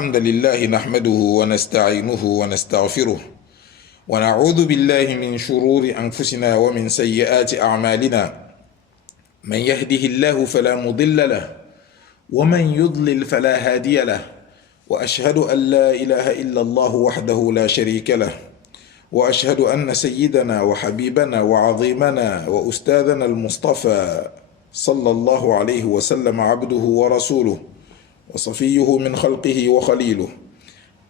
الحمد لله نحمده ونستعينه ونستغفره ونعوذ بالله من شرور أنفسنا ومن سيئات أعمالنا. من يهده الله فلا مضل له ومن يضلل فلا هادي له، وأشهد أن لا إله إلا الله وحده لا شريك له، وأشهد أن سيدنا وحبيبنا وعظيمنا وأستاذنا المصطفى صلى الله عليه وسلم عبده ورسوله وصفيه من خلقه وخليله،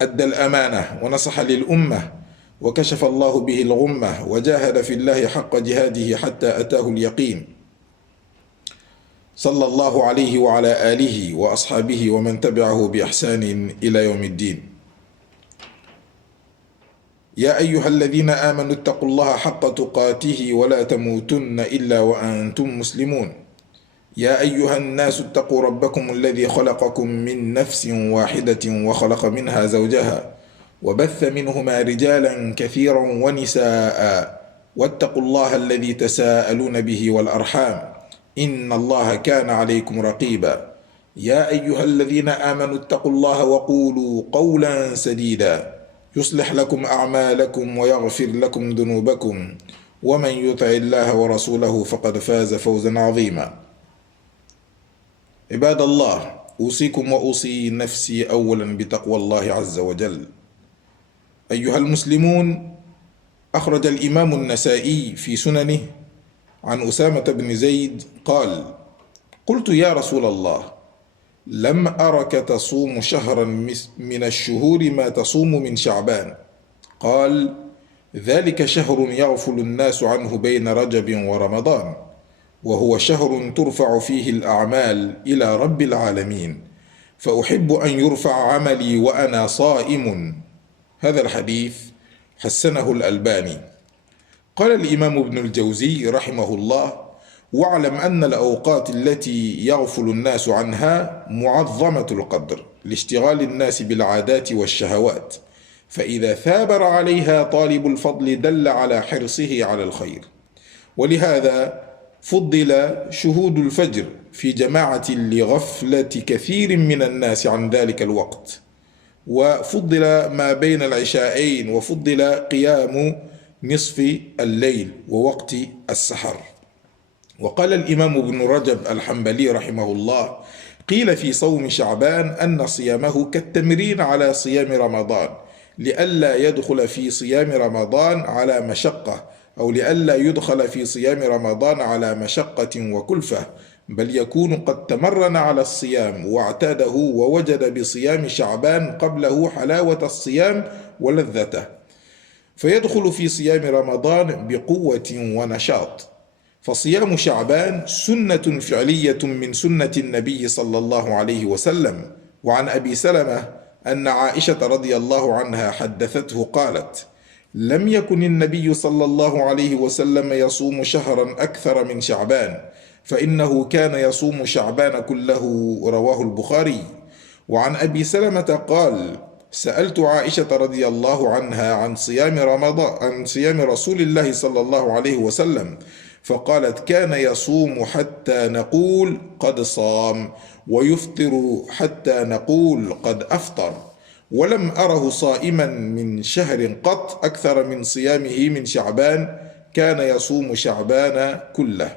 أدى الأمانة ونصح للأمة وكشف الله به الغمة وجاهد في الله حق جهاده حتى أتاه اليقين، صلى الله عليه وعلى آله وأصحابه ومن تبعه بإحسان إلى يوم الدين. يا أيها الذين آمنوا اتقوا الله حق تقاته ولا تموتن إلا وأنتم مسلمون. يا أيها الناس اتقوا ربكم الذي خلقكم من نفس واحدة وخلق منها زوجها وبث منهما رجالا كثيرا ونساء، واتقوا الله الذي تساءلون به والأرحام إن الله كان عليكم رقيبا. يا أيها الذين آمنوا اتقوا الله وقولوا قولا سديدا يصلح لكم أعمالكم ويغفر لكم ذنوبكم، ومن يطع الله ورسوله فقد فاز فوزا عظيما. عباد الله، أوصيكم وأوصي نفسي أولا بتقوى الله عز وجل. أيها المسلمون، أخرج الإمام النسائي في سننه عن أسامة بن زيد قال: قلت يا رسول الله، لم أرك تصوم شهرا من الشهور ما تصوم من شعبان. قال: ذلك شهر يغفل الناس عنه بين رجب ورمضان، وهو شهر ترفع فيه الأعمال إلى رب العالمين، فأحب أن يرفع عملي وأنا صائم. هذا الحديث حسنه الألباني. قال الإمام ابن الجوزي رحمه الله: واعلم أن الأوقات التي يغفل الناس عنها معظمة القدر لاشتغال الناس بالعادات والشهوات، فإذا ثابر عليها طالب الفضل دل على حرصه على الخير. ولهذا فضل شهود الفجر في جماعة لغفلة كثير من الناس عن ذلك الوقت، وفضل ما بين العشاءين، وفضل قيام نصف الليل ووقت السحر. وقال الإمام ابن رجب الحنبلي رحمه الله: قيل في صوم شعبان أن صيامه كالتمرين على صيام رمضان، لئلا يدخل في صيام رمضان على مشقة، أو لئلا يدخل في صيام رمضان على مشقة وكلفة، بل يكون قد تمرن على الصيام واعتاده ووجد بصيام شعبان قبله حلاوة الصيام ولذته، فيدخل في صيام رمضان بقوة ونشاط. فصيام شعبان سنة فعلية من سنة النبي صلى الله عليه وسلم. وعن أبي سلمة أن عائشة رضي الله عنها حدثته قالت: لم يكن النبي صلى الله عليه وسلم يصوم شهرا أكثر من شعبان، فإنه كان يصوم شعبان كله. رواه البخاري. وعن أبي سلمة قال: سألت عائشة رضي الله عنها عن صيام رمضان، عن صيام رسول الله صلى الله عليه وسلم، فقالت: كان يصوم حتى نقول قد صام، ويفطر حتى نقول قد أفطر، ولم أره صائما من شهر قط أكثر من صيامه من شعبان. كان يصوم شعبان كله.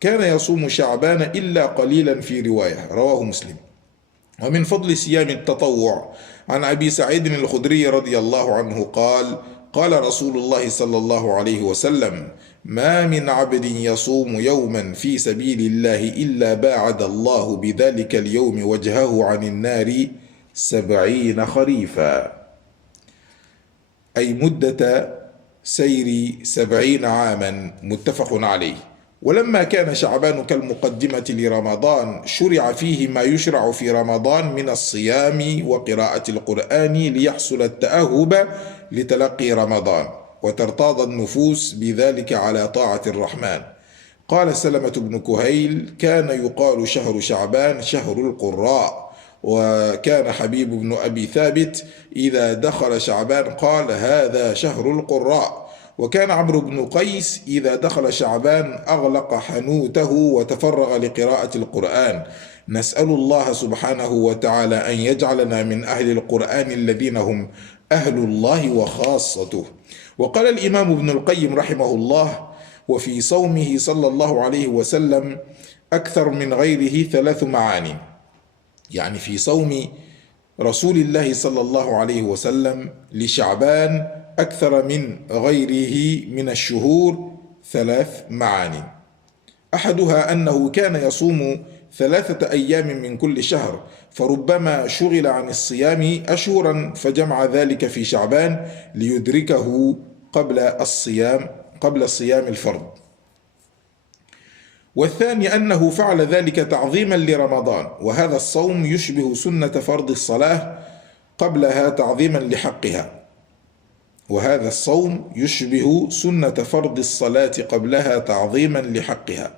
كان يصوم شعبان إلا قليلا في رواية. رواه مسلم. ومن فضل صيام التطوع عن أبي سعيد الخدري رضي الله عنه قال: قال رسول الله صلى الله عليه وسلم: ما من عبد يصوم يوما في سبيل الله إلا باعد الله بذلك اليوم وجهه عن النار 70 خريفا، أي مدة سير 70 عاما، متفق عليه. ولما كان شعبان كالمقدمة لرمضان شرع فيه ما يشرع في رمضان من الصيام وقراءة القرآن ليحصل التأهب لتلقي رمضان، وترتاض النفوس بذلك على طاعة الرحمن. قال سلمة بن كهيل: كان يقال شهر شعبان شهر القراء. وكان حبيب بن أبي ثابت إذا دخل شعبان قال: هذا شهر القراء. وكان عمرو بن قيس إذا دخل شعبان أغلق حنوته وتفرغ لقراءة القرآن، نسأل الله سبحانه وتعالى أن يجعلنا من أهل القرآن الذين هم أهل الله وخاصته. وقال الإمام ابن القيم رحمه الله: وفي صومه صلى الله عليه وسلم أكثر من غيره 3 معاني. يعني في صوم رسول الله صلى الله عليه وسلم لشعبان أكثر من غيره من الشهور 3 معاني. أحدها أنه كان يصوم 3 أيام من كل شهر، فربما شغل عن الصيام أشهرا فجمع ذلك في شعبان ليدركه قبل صيام الفرض. والثاني أنه فعل ذلك تعظيما لرمضان، وهذا الصوم يشبه سنة فرض الصلاة قبلها تعظيما لحقها. وهذا الصوم يشبه سنة فرض الصلاة قبلها تعظيما لحقها.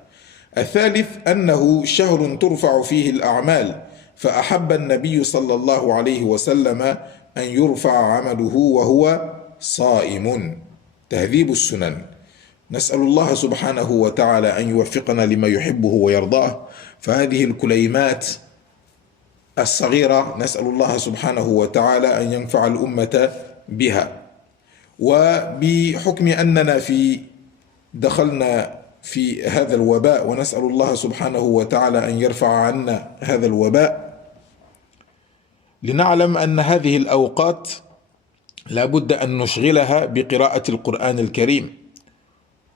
الثالث أنه شهر ترفع فيه الأعمال، فأحب النبي صلى الله عليه وسلم أن يرفع عمله وهو صائم. تهذيب السنن. نسأل الله سبحانه وتعالى أن يوفقنا لما يحبه ويرضاه. فهذه الكليمات الصغيرة نسأل الله سبحانه وتعالى أن ينفع الأمة بها. وبحكم أننا دخلنا في هذا الوباء، ونسأل الله سبحانه وتعالى أن يرفع عنا هذا الوباء، لنعلم أن هذه الأوقات لا بد أن نشغلها بقراءة القرآن الكريم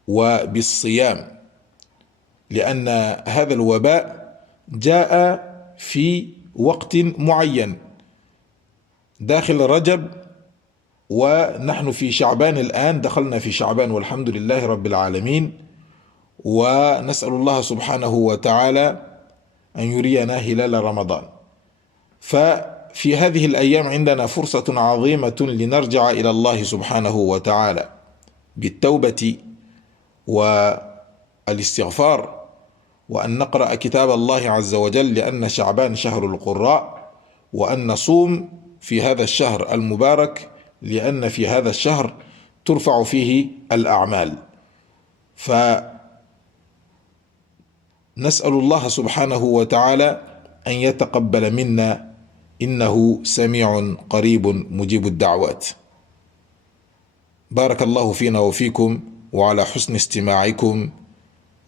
وبالصيام، لأن هذا الوباء جاء في وقت معين داخل رجب، ونحن في شعبان الآن، دخلنا في شعبان والحمد لله رب العالمين. ونسأل الله سبحانه وتعالى أن يرينا هلال رمضان. ففي هذه الأيام عندنا فرصة عظيمة لنرجع إلى الله سبحانه وتعالى بالتوبة والاستغفار، وأن نقرأ كتاب الله عز وجل، لأن شعبان شهر القراء، وأن نصوم في هذا الشهر المبارك، لأن في هذا الشهر ترفع فيه الأعمال. فنسأل الله سبحانه وتعالى أن يتقبل منا، إنه سميع قريب مجيب الدعوات. بارك الله فينا وفيكم وعلى حسن استماعكم.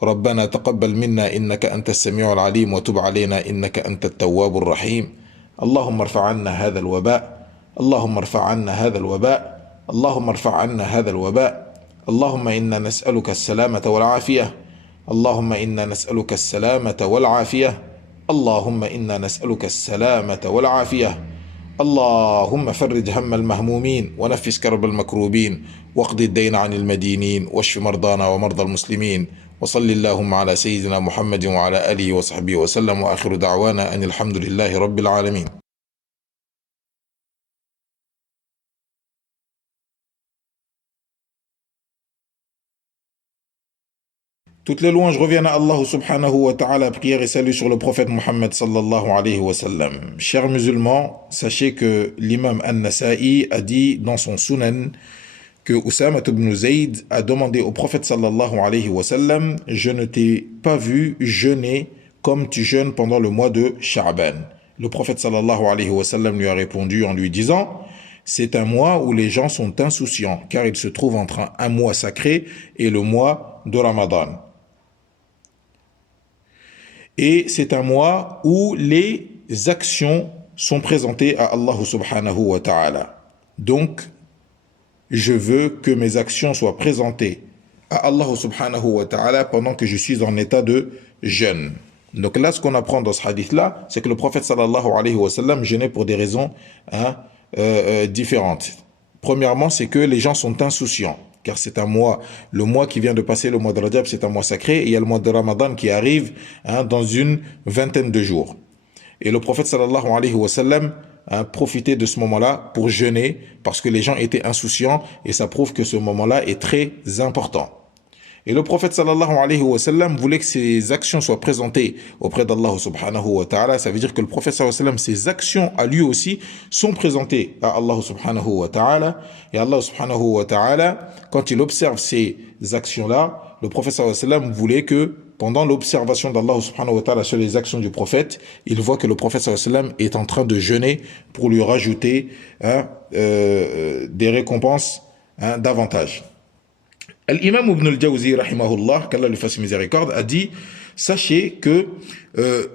ربنا تقبل منا إنك أنت السميع العليم، وتب علينا إنك أنت التواب الرحيم. اللهم ارفع عنا هذا الوباء، اللهم ارفع عنا هذا الوباء، اللهم ارفع عنا هذا الوباء. اللهم إنا نسألك السلامة والعافية، اللهم إنا نسألك السلامة والعافية، اللهم إنا نسألك السلامة والعافية. اللهم فرج هم المهمومين، ونفس كرب المكروبين، واقض الدين عن المدينين، واشف مرضانا ومرضى المسلمين. وصل اللهم على سيدنا محمد وعلى آله وصحبه وسلم، وآخر دعوانا أن الحمد لله رب العالمين. Toutes les louanges reviennent à Allah subhanahu wa ta'ala. Prière et salut sur le prophète Mohammed sallallahu alayhi wa sallam. Chers musulmans, sachez que l'imam An-Nasa'i a dit dans son Sunan que Usama ibn Zayd a demandé au prophète sallallahu alayhi wa sallam: je ne t'ai pas vu jeûner comme tu jeûnes pendant le mois de Sha'ban. Le prophète sallallahu alayhi wa sallam lui a répondu en lui disant: c'est un mois où les gens sont insouciants, car il se trouve entre un mois sacré et le mois de Ramadan. Et c'est un mois où les actions sont présentées à Allah subhanahu wa ta'ala. Donc, je veux que mes actions soient présentées à Allah subhanahu wa ta'ala pendant que je suis en état de jeûne. Donc là, ce qu'on apprend dans ce hadith-là, c'est que le prophète sallallahu alayhi wa sallam jeûnait pour des raisons différentes. Premièrement, c'est que les gens sont insouciants, car c'est un mois, le mois qui vient de passer, le mois de Rajab, c'est un mois sacré, et il y a le mois de Ramadan qui arrive dans une vingtaine de jours. Et le prophète sallallahu alayhi wa sallam a profité de ce moment-là pour jeûner, parce que les gens étaient insouciants, et ça prouve que ce moment-là est très important. Et le prophète sallallahu alayhi wa sallam voulait que ses actions soient présentées auprès d'Allah subhanahu wa ta'ala. Ça veut dire que le prophète sallallahu alayhi wa sallam, ses actions à lui aussi sont présentées à Allah subhanahu wa ta'ala. Et Allah subhanahu wa ta'ala, quand il observe ces actions-là, le prophète sallallahu alayhi wa sallam voulait que pendant l'observation d'Allah subhanahu wa ta'ala sur les actions du prophète, il voit que le prophète sallallahu alayhi wa sallam est en train de jeûner pour lui rajouter des récompenses davantage. L'imam Ibn al-Jawzi, rahimahullah, qu'Allah lui fasse miséricorde, a dit: sachez que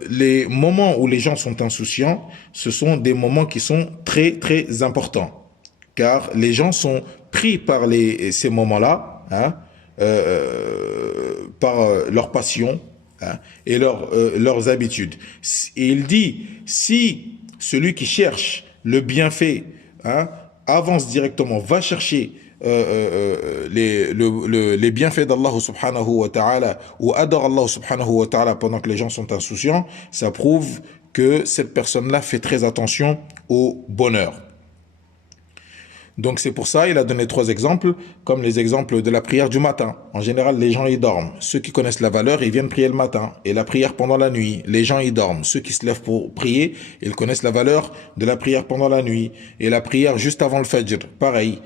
les moments où les gens sont insouciants, ce sont des moments qui sont très très importants, car les gens sont pris par ces moments-là, par leur passion et leurs habitudes. Et il dit, si celui qui cherche le bienfait avance directement, va chercher les bienfaits d'Allah subhanahu wa ta'ala ou adore Allah subhanahu wa ta'ala pendant que les gens sont insouciants, ça prouve que cette personne-là fait très attention au bonheur. Donc c'est pour ça il a donné 3 exemples, comme les exemples de la prière du matin. En général, les gens y dorment. Ceux qui connaissent la valeur, ils viennent prier le matin. Et la prière pendant la nuit, les gens y dorment. Ceux qui se lèvent pour prier, ils connaissent la valeur de la prière pendant la nuit. Et la prière juste avant le fajr, pareil.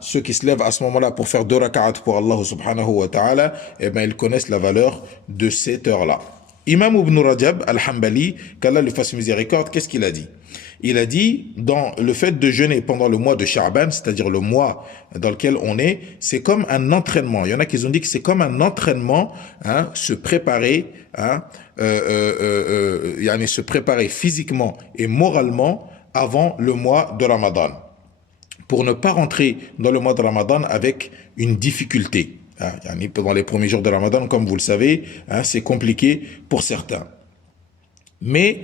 Ceux qui se lèvent à ce moment-là pour faire 2 raka'at pour Allah subhanahu wa ta'ala, ils connaissent la valeur de cette heure-là. Imam Ibn Rajab al-Hanbali, qu'Allah lui fasse miséricorde, qu'est-ce qu'il a dit? Il a dit, dans le fait de jeûner pendant le mois de Sha'ban, c'est-à-dire le mois dans lequel on est, c'est comme un entraînement. Il y en a qui ont dit que c'est comme un entraînement, se préparer, se préparer physiquement et moralement avant le mois de Ramadan, pour ne pas rentrer dans le mois de Ramadan avec une difficulté. Pendant les premiers jours de Ramadan, comme vous le savez, c'est compliqué pour certains. Mais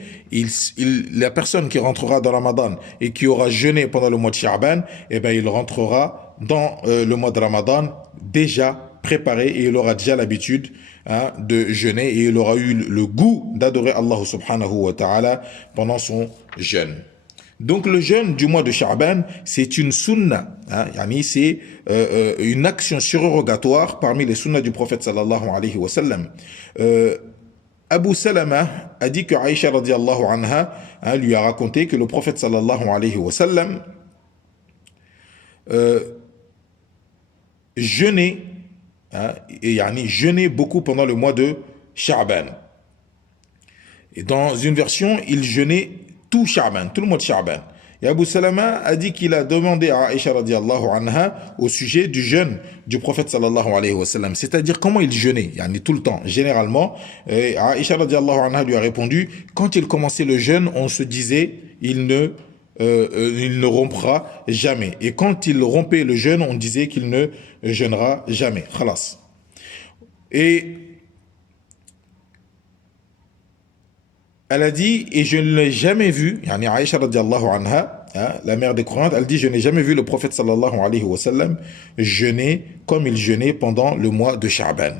la personne qui rentrera dans Ramadan et qui aura jeûné pendant le mois de Sha'ban, il rentrera dans le mois de Ramadan déjà préparé et il aura déjà l'habitude de jeûner et il aura eu le goût d'adorer Allah subhanahu wa ta'ala pendant son jeûne. Donc le jeûne du mois de Sha'ban, c'est une sunna, c'est une action surogatoire parmi les sunnas du prophète sallallahu alayhi wa sallam. Abu Salama a dit que Aïcha radiallahu anha lui a raconté que le prophète sallallahu alayhi wa sallam jeûnait, jeûnait beaucoup pendant le mois de Sha'ban. Et dans une version, il jeûnait tout Sha'ban, tout le mois de Sha'ban. Et Abu Salama a dit qu'il a demandé à Aïcha radiallahu anha au sujet du jeûne du prophète sallallahu alayhi wa sallam, c'est-à-dire comment il jeûnait, tout le temps, généralement. Et Aïcha radiallahu anha lui a répondu, quand il commençait le jeûne, on se disait, il ne rompra jamais. Et quand il rompait le jeûne, on disait qu'il ne jeûnera jamais. Khalas. Et elle a dit, et je ne l'ai jamais vu, Aïcha radiallahu anha, la mère des croyantes, elle dit, je n'ai jamais vu le prophète sallallahu alayhi wa sallam jeûner comme il jeûnait pendant le mois de Sha'ban.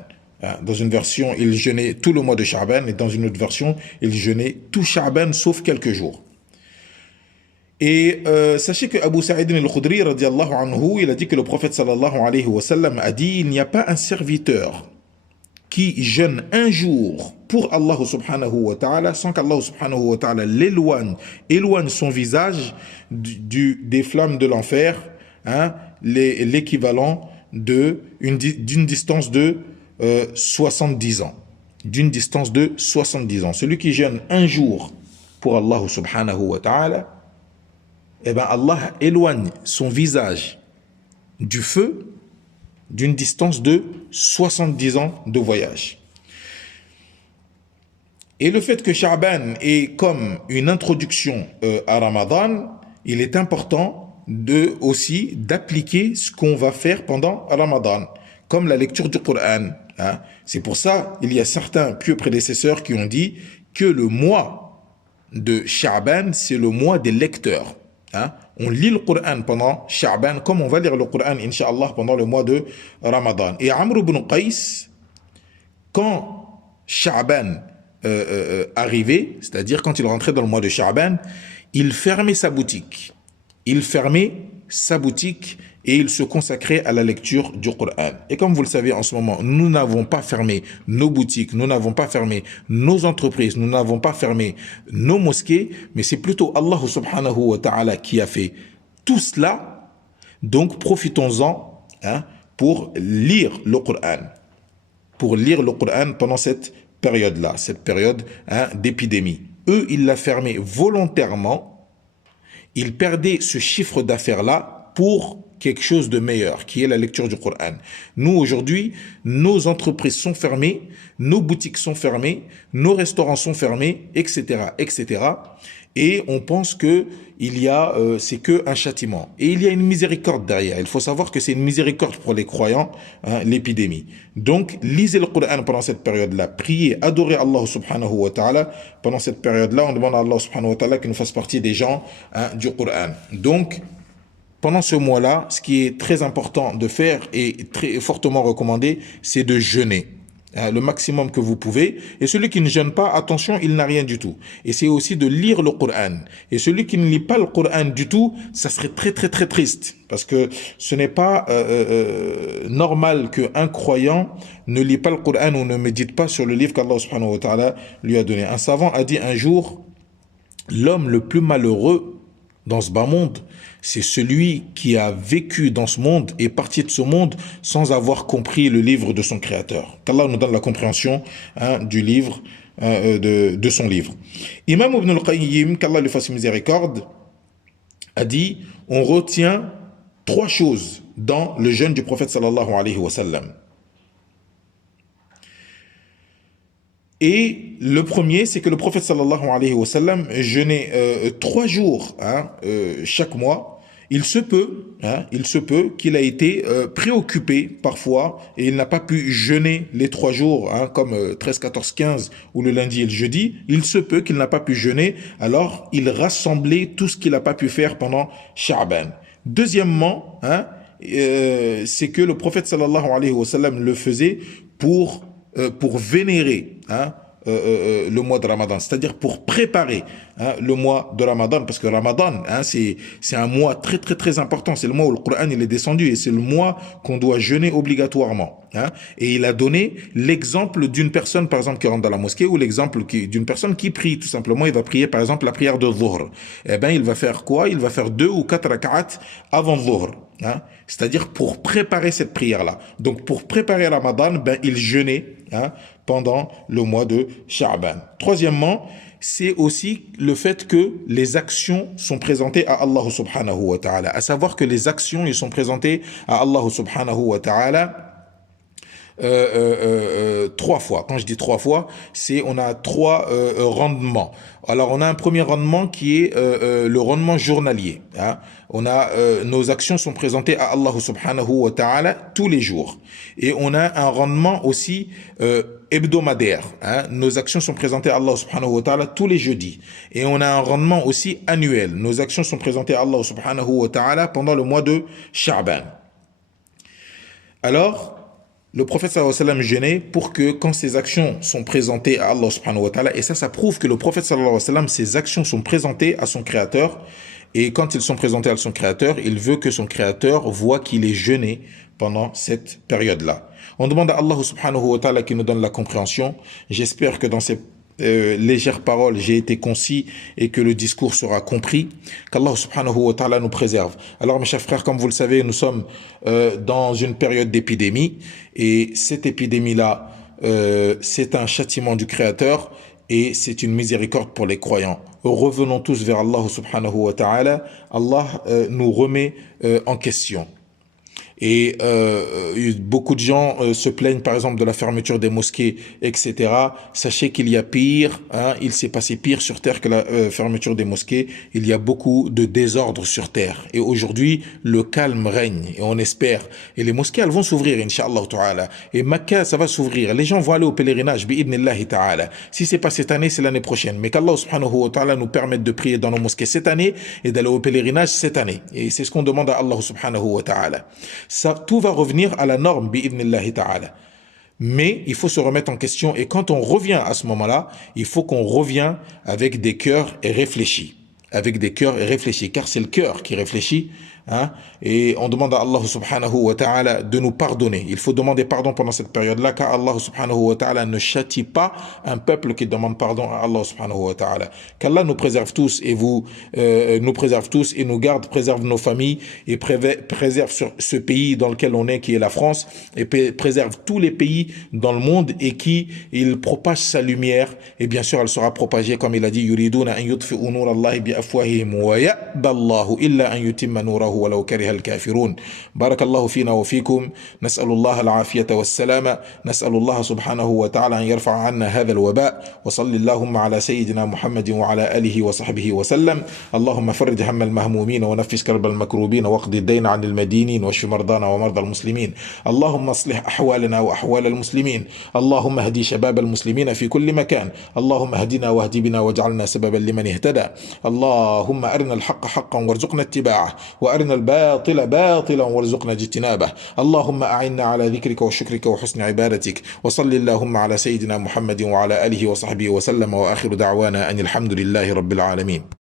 Dans une version, il jeûnait tout le mois de Sha'ban, et dans une autre version, il jeûnait tout Sha'ban sauf quelques jours. Et sachez que Abu Sa'id al-Khudri radiallahu anhu, il a dit que le prophète sallallahu alayhi wa sallam a dit, il n'y a pas un serviteur qui jeûne un jour pour Allah subhanahu wa ta'ala sans qu'Allah subhanahu wa ta'ala éloigne son visage des flammes de l'enfer, l'équivalent d'une distance de 70 ans. D'une distance de 70 ans. Celui qui jeûne un jour pour Allah subhanahu wa ta'ala, Allah éloigne son visage du feu d'une distance de 70 ans de voyage. Et le fait que Sha'ban est comme une introduction à Ramadan, il est important aussi d'appliquer ce qu'on va faire pendant Ramadan, comme la lecture du Coran. C'est pour ça il y a certains pieux prédécesseurs qui ont dit que le mois de Sha'ban, c'est le mois des lecteurs. On lit le Coran pendant Sha'ban, comme on va lire le Coran, Inch'Allah, pendant le mois de Ramadan. Et Amr ibn Qais, quand Sha'ban arrivait, c'est-à-dire quand il rentrait dans le mois de Sha'ban, il fermait sa boutique. Et il se consacrait à la lecture du Coran. Et comme vous le savez en ce moment, nous n'avons pas fermé nos boutiques, nous n'avons pas fermé nos entreprises, nous n'avons pas fermé nos mosquées, mais c'est plutôt Allah subhanahu wa ta'ala qui a fait tout cela. Donc profitons-en pour lire le Coran. pour lire le Coran pendant cette période-là, cette période d'épidémie. Eux, ils la fermaient volontairement. Ils perdaient ce chiffre d'affaires-là pour quelque chose de meilleur, qui est la lecture du Coran. Nous, aujourd'hui, nos entreprises sont fermées, nos boutiques sont fermées, nos restaurants sont fermés, etc., etc. Et on pense que c'est que un châtiment. Et il y a une miséricorde derrière. Il faut savoir que c'est une miséricorde pour les croyants, l'épidémie. Donc, lisez le Coran pendant cette période-là. Priez, adorez Allah subhanahu wa ta'ala. Pendant cette période-là, on demande à Allah subhanahu wa ta'ala qu'il nous fasse partie des gens du Coran. Donc, pendant ce mois-là, ce qui est très important de faire et très fortement recommandé, c'est de jeûner. Le maximum que vous pouvez. Et celui qui ne jeûne pas, attention, il n'a rien du tout. Et c'est aussi de lire le Coran. Et celui qui ne lit pas le Coran du tout, ça serait très très très triste. Parce que ce n'est pas normal qu'un croyant ne lit pas le Coran ou ne médite pas sur le livre qu'Allah subhanahu wa ta'ala lui a donné. Un savant a dit un jour, l'homme le plus malheureux dans ce bas monde, c'est celui qui a vécu dans ce monde et parti de ce monde sans avoir compris le livre de son Créateur. Qu'Allah nous donne la compréhension du livre, de son livre. Imam Ibn al-Qayyim, qu'Allah lui fasse miséricorde, a dit, on retient 3 choses dans le jeûne du prophète sallallahu alayhi wa sallam. Et le premier, c'est que le prophète sallallahu alayhi wa sallam jeûnait 3 jours chaque mois. Il se peut qu'il a été préoccupé parfois et il n'a pas pu jeûner les 3 jours, comme 13, 14, 15 ou le lundi et le jeudi. Il se peut qu'il n'a pas pu jeûner, alors il rassemblait tout ce qu'il n'a pas pu faire pendant Sha'ban. Deuxièmement, c'est que le prophète sallallahu alayhi wa sallam le faisait pour vénérer le mois de Ramadan, c'est-à-dire pour préparer le mois de Ramadan, parce que Ramadan, c'est un mois très très très important, c'est le mois où le Coran il est descendu et c'est le mois qu'on doit jeûner obligatoirement. Et il a donné l'exemple d'une personne, par exemple, qui rentre dans la mosquée, ou l'exemple d'une personne qui prie, tout simplement. Il va prier, par exemple, la prière de Dhuhr. Eh ben, il va faire quoi? Il va faire 2 ou 4 rak'at avant Dhuhr. C'est-à-dire pour préparer cette prière-là. Donc, pour préparer Ramadan, il jeûnait pendant le mois de Sha'ban. Troisièmement, c'est aussi le fait que les actions sont présentées à Allah subhanahu wa ta'ala. À savoir que les actions, ils sont présentées à Allah subhanahu wa ta'ala 3 fois. Quand je dis 3 fois, on a 3 rendements. Alors on a un premier rendement qui est le rendement journalier. Nos actions sont présentées à Allah subhanahu wa ta'ala tous les jours. Et on a un rendement aussi hebdomadaire. Nos actions sont présentées à Allah subhanahu wa ta'ala tous les jeudis. Et on a un rendement aussi annuel. Nos actions sont présentées à Allah subhanahu wa ta'ala pendant le mois de Sha'ban. Alors, le prophète sallallahu alayhi wa sallam jeûnait pour que quand ses actions sont présentées à Allah subhanahu wa ta'ala, et ça prouve que le prophète sallallahu alayhi wa sallam, ses actions sont présentées à son créateur, et quand ils sont présentés à son créateur, il veut que son créateur voit qu'il est jeûné pendant cette période-là. On demande à Allah subhanahu wa ta'ala qu'il nous donne la compréhension. J'espère que dans ces légères paroles, j'ai été concis et que le discours sera compris. Qu'Allah subhanahu wa ta'ala nous préserve. Alors mes chers frères, comme vous le savez, nous sommes dans une période d'épidémie et cette épidémie-là, c'est un châtiment du Créateur et c'est une miséricorde pour les croyants. Revenons tous vers Allah subhanahu wa ta'ala. Allah nous remet en question. Et beaucoup de gens se plaignent par exemple de la fermeture des mosquées, etc. Sachez qu'il y a pire, il s'est passé pire sur terre que la fermeture des mosquées. Il y a beaucoup de désordre sur terre. Et aujourd'hui, le calme règne et on espère. Et les mosquées, elles vont s'ouvrir, Inch'Allah ta'ala. Et Mecca, ça va s'ouvrir. Les gens vont aller au pèlerinage, bi'idnillahi ta'ala. Si c'est pas cette année, c'est l'année prochaine. Mais qu'Allah subhanahu wa ta'ala nous permette de prier dans nos mosquées cette année et d'aller au pèlerinage cette année. Et c'est ce qu'on demande à Allah subhanahu wa ta'ala. Ça, tout va revenir à la norme, bi'idnillahi ta'ala. Mais il faut se remettre en question et quand on revient à ce moment-là, il faut qu'on revienne avec des cœurs réfléchis. Avec des cœurs réfléchis, car c'est le cœur qui réfléchit hein, et on demande à Allah subhanahu wa ta'ala de nous pardonner. Il faut demander pardon pendant cette période-là, car Allah subhanahu wa ta'ala ne châtie pas un peuple qui demande pardon à Allah subhanahu wa ta'ala. Qu'Allah nous préserve tous et nous préserve tous et nous garde, préserve nos familles et préserve sur ce pays dans lequel on est, qui est la France, et préserve tous les pays dans le monde et qui il propage sa lumière, et bien sûr elle sera propagée comme il a dit yuriduna an yutfi'u nur Allah bi afwahihim wa ya'ba Allahu illa an yutimma nurahu walau kariha al-kafirun. Barakallahu fina wa fikum. Nas'alullah al-afiyata was-salama. Nas'alullah subhanahu wa ta'ala an yarfa'a 'anna hadha al-waba' wa salli Allahumma ala sayyidina Muhammadin wa ala alihi wa sahbihi wa sallam. Allahumma farrij hamma al-mahmumin wa naffis karb al-makrubin wa qdi ad-dayn 'an al-madinin wa shfi mardana wa marda al-muslimin. Allahumma aslih ahwalana wa ahwal al-muslimin. اللهم اهدي شباب المسلمين في كل مكان. اللهم اهدنا واهد بنا واجعلنا سببا لمن اهتدى. اللهم أرنا الحق حقا وارزقنا اتباعه وأرنا الباطل باطلا وارزقنا اجتنابه. اللهم أعنا على ذكرك وشكرك وحسن عبادتك. وصل اللهم على سيدنا محمد وعلى آله وصحبه وسلم، وآخر دعوانا أن الحمد لله رب العالمين.